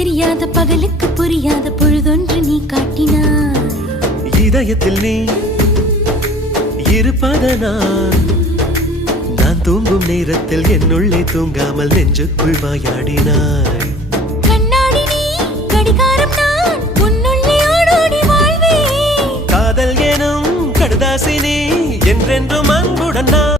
தெரியாத பகலுக்கு புரியாத பொழுதொன்று நீ காட்டினாய். இதயத்தில் நீ இருப்பதனால் நான் தூங்கும் நேரத்தில் என்னுள்ளே தூங்காமல் நெஞ்சுக்குள் வாயாடினாய். கண்ணாடி நீ கடிகாரம் நான் உன்னுள்ளே ஓடோடி வாழ்வே. காதல் எனும் கடுதாசி நீ என்றென்றும் அன்புடன் நான்